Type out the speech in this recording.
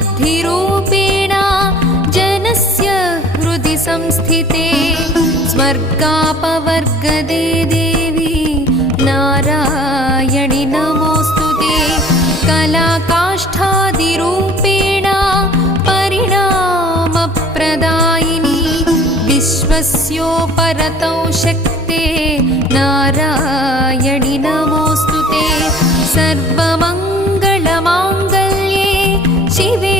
बुद्धिरूपेण जनस्य हृदि संस्थिते स्वर्गापवर्गदे देवी नारायणि नमोऽस्तुते कलाकाष्ठादिरूपेण परिणामप्रदायिनी विश्वस्योपरतौ शक्ते नारायणि नमोऽस्तुते